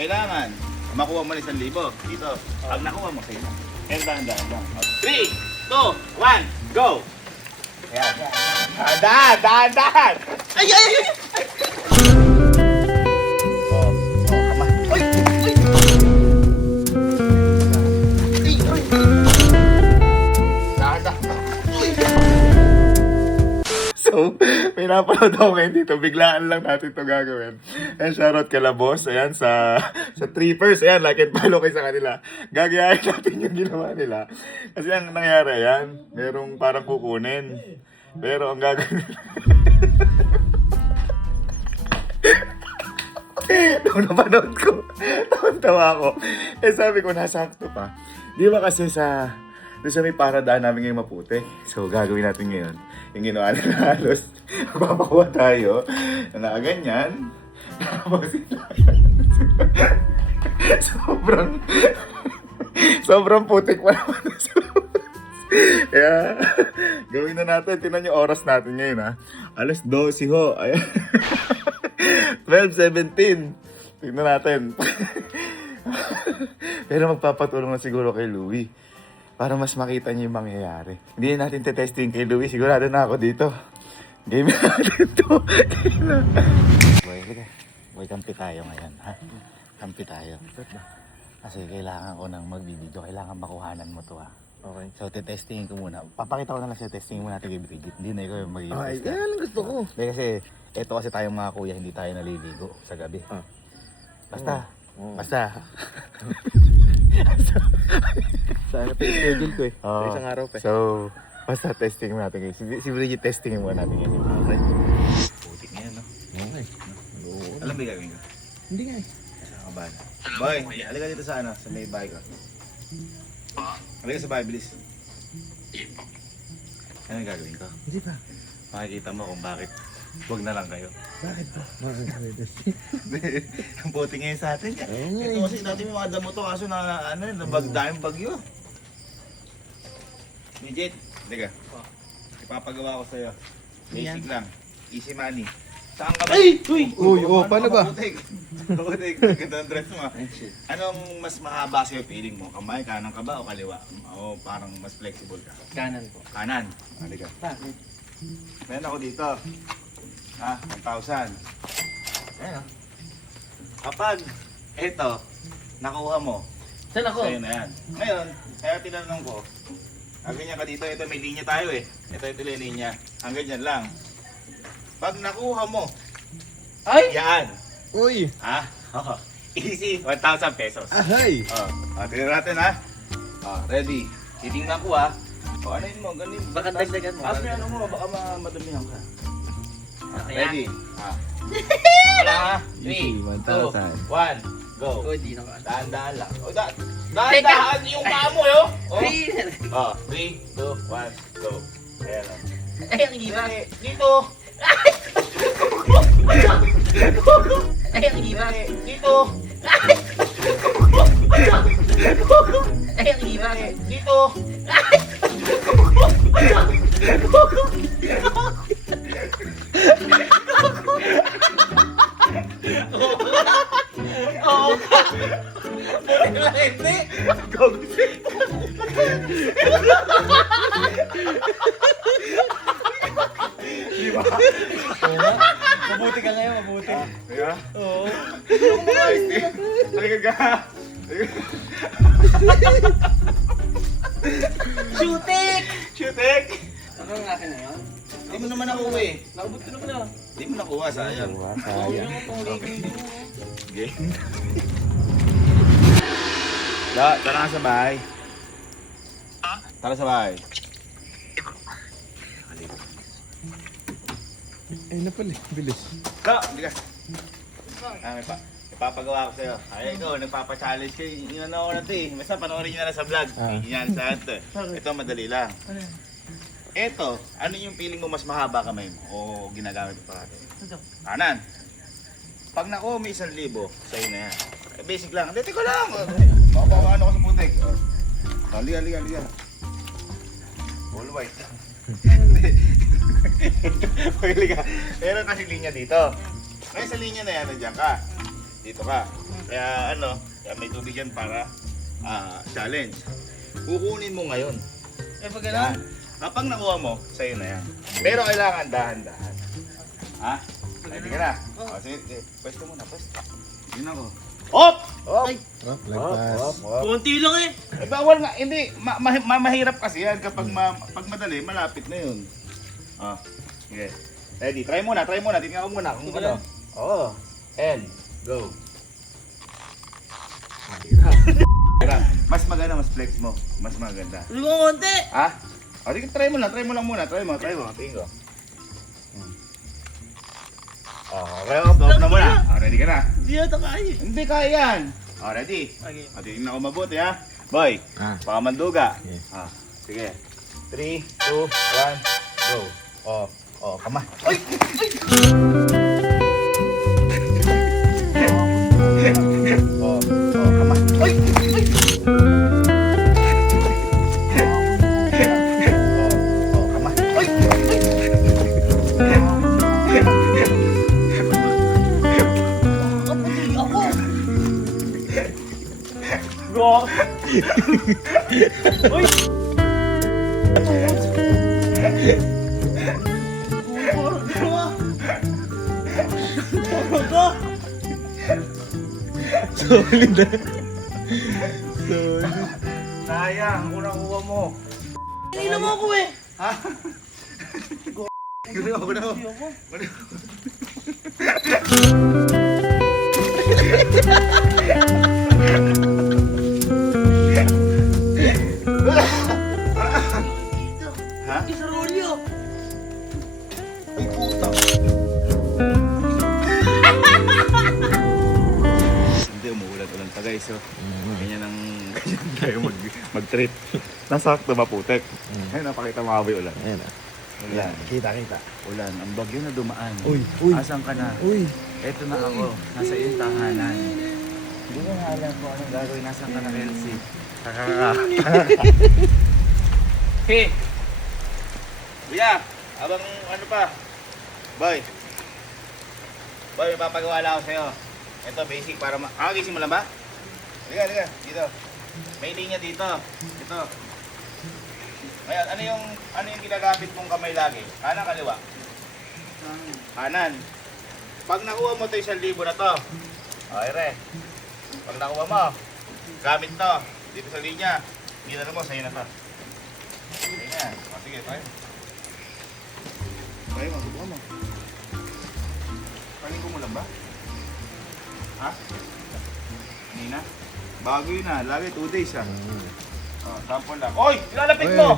kailangan makuha mo na 1,000 dito. Pag nakuha mo, sa'yo na. Pero dahan-dahan lang. 3, 2, 1, go! Ayan. Dahan! Ay! Oh, kama. Ay! Dahan. So, may napanood ako ngayon dito. Biglaan lang natin ito gagawin. Ayan, shoutout kala boss. Ayan, sa trippers. Ayan, like and follow kayo sa kanila. Gagayahin natin yung ginawa nila. Kasi ang nangyari, ayan, merong parang kukunin. Pero ang gagawin nung napanood ko, tawa ako. Eh sabi ko, nasakto pa. Di ba kasi doon sa may paradaan namin ngayong maputi. So, gagawin natin ngayon. Yung ginawa nila halos, mapapakuha tayo na ganyan. Tapos, sobrang putik pa naman. Kaya, gawin na natin. Tingnan yung oras natin ngayon, ha. Alas 12 ho. Ayan. 12:17. Tingnan natin. Pero magpapatulong na siguro kay Louie para mas makita niyo yung mangyayari. Hindi natin testing kay Louie. Sigurado na ako dito. Game natin to. Boy, kampi tayo ngayon, ha? Kampi tayo. Kasi kailangan ko nang magbibideo. Kailangan makuhanan mo to, ha? Okay. So, testingin ko muna. Papakita ko na lang siya, testingin mo natin kay Bridget. Hindi na ikaw yung mag-i-test. Ay, yan gusto ko. Hindi kasi, eto kasi tayong mga kuya, hindi tayo naliligo sa gabi. Basta. Sana pa schedule ko eh. Oo. Isang araw pa eh. So, basta testing mo natin. Si Bridget, testingin mo natin yan. Okay. Putik na yan, no? Okay. Alam ba yung gagawin ko? Hindi nga eh. Saan ka ba? Boy, halika dito sa may bahay ko. Halika sa bahay, bilis. Ano yung gagawin ko? Hindi pa. Makikita mo kung bakit huwag na lang kayo. Bakit pa? Ang puti ngayon sa atin. Ito kasi dati may mga damo to kaso na daming bagyo. Bridget, halika. Ipapagawa ko sa'yo. Basic lang. Easy money. Saan ka ba? Ay! Uy, paano ba? Mabutik. Ganda ang dress mo. Anong mas mahaba sa'yo feeling mo? Kamay, kanan ka ba o kaliwa? O parang mas flexible ka? Kanan po. Kanan. Halika. Bakit? Meron ako dito. 1,000. Ayan. Kapag ito, nakuha mo, Saan ako? sa'yo na yan. Ngayon, kaya tinanong ko, ganyan ka dito, ito may linya tayo eh. Ito yung linya. Hanggang dyan lang. Pag nakuha mo, Ay! yan. Uy! Easy, 1,000 pesos. Ahay! Tingnan natin ha. Ready. Titingnan ko ha. Ano yun mo, ganun. Baka dagdagan mo. Tapos may ano mo, baka madumihan ka. Okay, Ready. Wala ha. 3, 2, 1, go. Uy, di na ka. Dahan-dahan lang. Dahan-dahan yung paa mo yo. 3, 2, 1, go. Ayan lang. Ay, ang iba. Dito. Ay, ang iba. Dito. Ay, ang iba. Dito. Oo ka. Hindi. Di ba? Mabuti ka ngayon, mabuti. Diba? Oo. Halika ka. Shootik! Shutek! Ano ang akin na yun? Hindi mo naman nakuha eh. Nakabot ko na pala. Hindi mo nakuha, sayang. Oo, yun ako pang ligay. Game. Tara nga sa bahay. Tara sa bahay. Ay na pala, bilis. Hindi ka. Ipapagawa ko sa'yo. Ay, ikaw, nagpapa-challenge kayo. Yun ako na ito eh. Basta panoorin nyo na lang sa vlog. Yan sa ito. Ito, madali lang. Ito, ano yung feeling mo mas mahaba kamay mo? O ginagamit mo pa natin? Kanan. Pag nakuha may 1,000, sa'yo na yan. Basic lang. Dito ko lang. Makapawaan ako sa putik. Liga. All white. Pwede ka. Meron kasi linya dito. Kaya sa linya na yan, nandiyan ka. Dito ka. Kaya ano, kaya may tubig yan para challenge. Kukunin mo ngayon. Pag Yan. Kapag nakuha mo, sa'yo na yan. Pero kailangan dahan-dahan. Ha? Ready ka na? Sige, pwesto muna, pwesto. Yun ako. Hop! Ay, Lagpas. konti lang eh. Eh, bawal nga. Hindi, mahirap kasi yan kapag pag madali, malapit na yun. Sige. Ready, try muna. Tingnan ko muna kung ano. Oo. And, go. Mas maganda, mas flex mo. Mas maganda. Hindi ko konti. Ha? O, sige, try mo lang muna. Try mo. Tingin ko. Okay, off na muna. Ready ka na? Hindi yata kaya. Hindi kaya yan. Ready? Okay. Tingnan ko mabuti ha. Boy, baka manduga. Sige. 3, 2, 1, go. Kama. Ay! Kama. Ay! Kama. Ay! Kapatid ako. Go. Uy. Solid ah. Solid. Sayang, kung nakuha mo. Tingnan mo ako eh. Ha? Gano'n ako. Hindi ako. Ha? Isa rolyo. Ay, puta. Hindi, umuulan-ulan pa guys. So, ganyan tayo mag-trip. Nasakto maputek. Ayun, napakita makaboy ulan. Ayan ah. Ulan. Kita. Ulan. Ang bagyo na dumaan. Uy. Asan ka na? Uy. Eto na ako. Nasa iyong tahanan. Hindi ko na alam kung anong gagawin. Nasaan ka na, Elsie? Hey! Kuya! Abang ano pa? Boy! Boy, may papagawa lang ako sa'yo. Ito, basic para gising mo lang ba? Liga. Dito. May linya dito. Ito. Ngayon, ano yung ginagamit mong kamay lagi? Kanan, kaliwa? Kanan. Pag nakuha mo ito 1,000 na to, okay re. Pag nakuha mo, gamit to, dito sa linya, ginano mo, sa'yo na to. Ganyan. Sige, tayo. Tayo, magbubuha mo. Paling mo lang ba? Ha? Hindi na? Bago yun na, lagi 2 days ha. Sample lang. Oy! Ilalapit mo!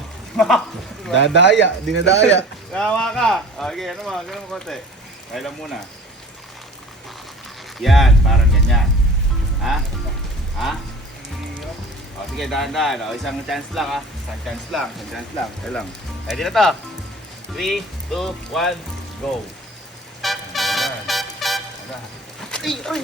Dadaya. Dinadaya. Kawa ka! Okay, ano mo? Ganun mo konti. Kaya lang muna. Yan, parang ganyan. Ha? O, sige, dahan-dahan. O, isang chance lang ha. Isang chance lang. Kaya lang. Ready na to? 3, 2, 1, go! Ayan. Ay!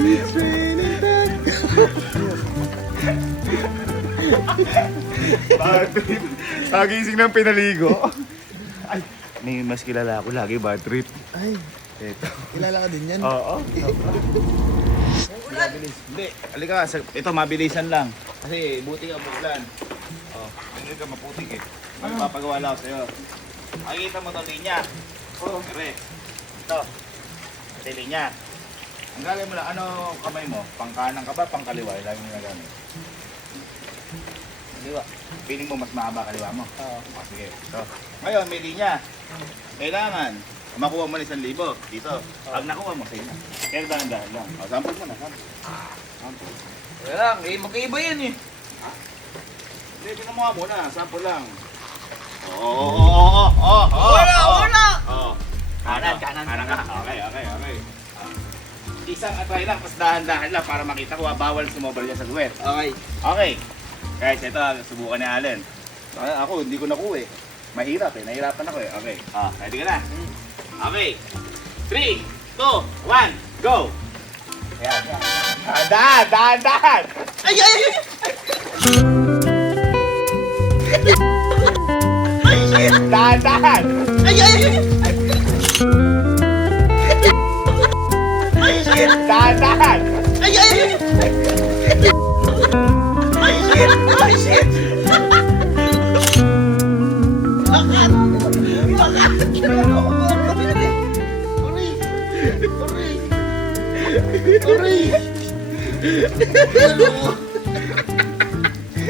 It's raining back. Bad trip. Pagising ng pinaligo. Ay, may mas kilala ako lagi bad trip. Ay, Ito. kilala ka din yan. Oo. Mabilis. Hindi, halika. Ito, mabilisan lang. Kasi buti ka bulan. Hindi ka maputik eh. Magpapagawa lang ako sa'yo. Makikita mo ito linya. Kere. Ito. Ito yung linya. Ang gagawin mo lang, ano kamay mo? Pangkanan ka ba? Pangkaliwa? Lagi mo nagamit. Kaliwa. Feeling mo mas mahaba kaliwa mo? Oo. Sige. Ito. Ngayon, may linya. Kailangan makuha mo na 1,000 dito. Pag nakuha mo, sa'yo na. Kaya dahan-dahan lang. Sample mo na. Sample. Wala lang, magkaiba yan eh. Hindi, pinamuha muna. Sample lang. Oo. Wala! Kanan ka. Okay. isang atry lang, tapos dahan-dahan lang para makita ko, bawal sumobra dyan sa duwet. Okay. Okay. Guys, ito, subukan ni Allen. Ako, hindi ko nakuha eh. Mahirap eh, nahirapan ako eh. Okay. Ready ka na? Okay. 3, 2, 1, go! Ayan. Dahan! Ay, ay, ay! Dahan! Ay, ay, ay! Dahan! Ay, ay, ay! Ay, shit! Ay, shit! Bakit? Bakit? Aray!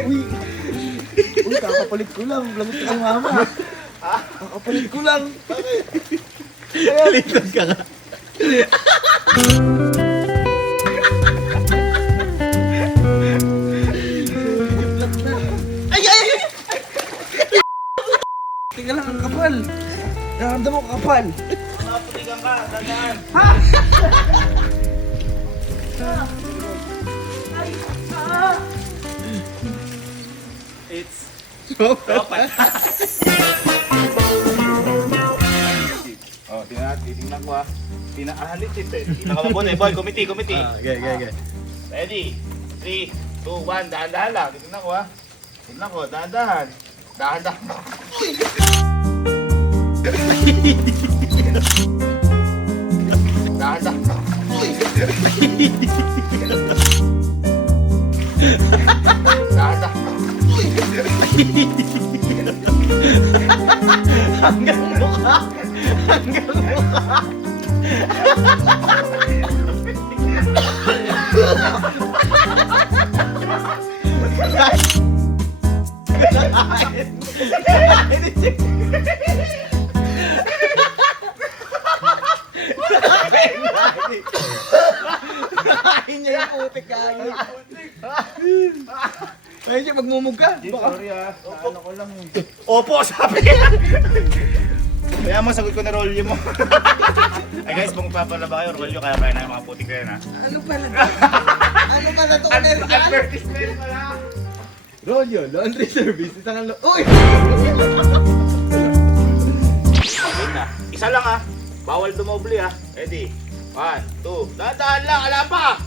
Uy, kakapalit ko lang. Lagot ka ng mama. Kakapalit ko lang. Palitan ka nga. Ay, ay, ay! Tingnan lang ang kapal. Nakaramdam mo kapal. Maputikan ka, dahan! It's sopat. Tingnan ko ah. Pinakahalit eh. Tingnan ka mabuti. Boy, committee. Okay. Ready? 3, 2, 1, dahan-dahan lang. Tingnan ko ah. Tingnan ko, dahan-dahan. Dahan-dahan. Dahan-dahan. Dahan-dahan. Hanggang mukha. Kain niya yung putik kain. Ayun siya, magmumug ka. Sorry ah. Ano ko lang eh. Opo, sabi. Kaya mo, sagot ko na rolyo mo. Ay guys, kung papalaba kayo, rolyo kaya kaya na yung mga putik na yun ha. Ano pala? Ano pala to? Advertisement pala. Rolyo, laundry service. Isang Uy! Okay na. Isa lang ha. Bawal dumoble ha. Ready? 1, 2. Dahan-dahan lang, alam pa!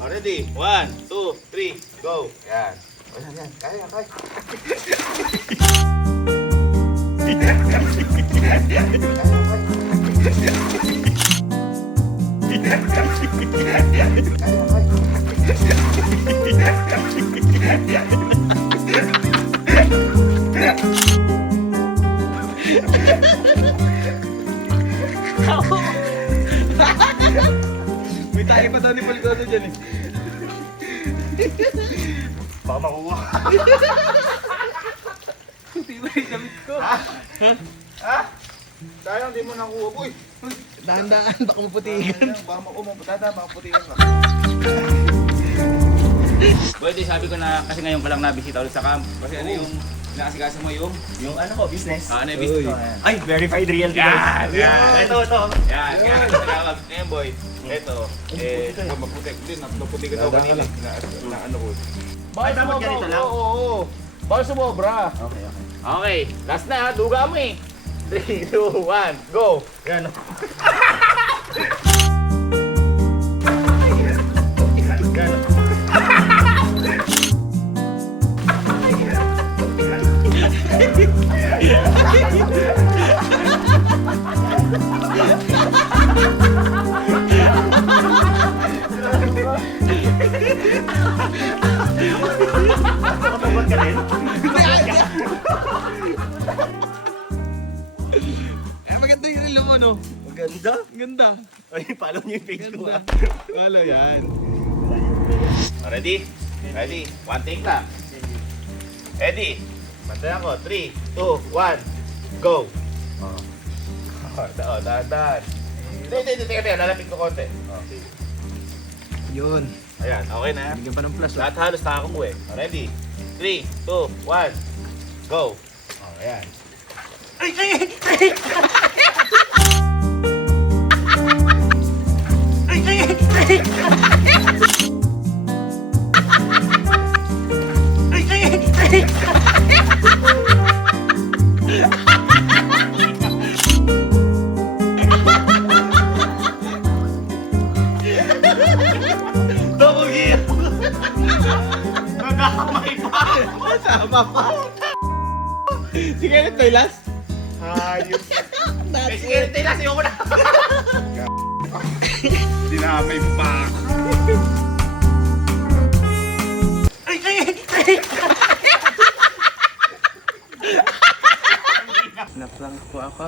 Ready? 1, 2, 3, go! Yan. Yan. Kaya. May tayo pa daw ni Poligoso dyan eh. Baka makuha. Di ba yung damit ko? Ha? Sayang, di mo nakuha. Uy! Dahan-dahan, baka maputikan. Baka maputikan ka. Pwede, sabi ko na kasi ngayon ka lang nabisita ulit sa camp. Kasi ano yung nakasigasan mo yung Yung ano ko, business. ano yung business ko? Uy. Ayan. Ay, verified realty. Yan! Ito. Yan, salamat. Ngayon boy, ito, maputik din. Naputi ka daw kanina. Na ano ko. Bakit dapat ganito lang? Oo. Bawal sumobra. Okay. Okay, last na ha. Duga mo eh. 3, 2, 1, go! Yan. Maganda yung relo mo, no? Maganda. Ganda. Ay, follow niyo yung page ko Ganda. ah. Walo yan. Ready? Ready? One take lang. Ready? Bantayan ko. 3, 2, 1, go! Dahan. Hindi. Teka. Lalapit ko konti. Yun. Ayan, okay na. Bigyan pa ng plus. Lahat halos nakakuha eh. Ready? 3, 2, 1, go! Ayan. Ay! Ay! Double gear! Nagkakamay pa! Sama pa. Sige, ito yung last. Ayos! That's Sige, it. tilas yung una! Dinamay pa! Naplank po ako.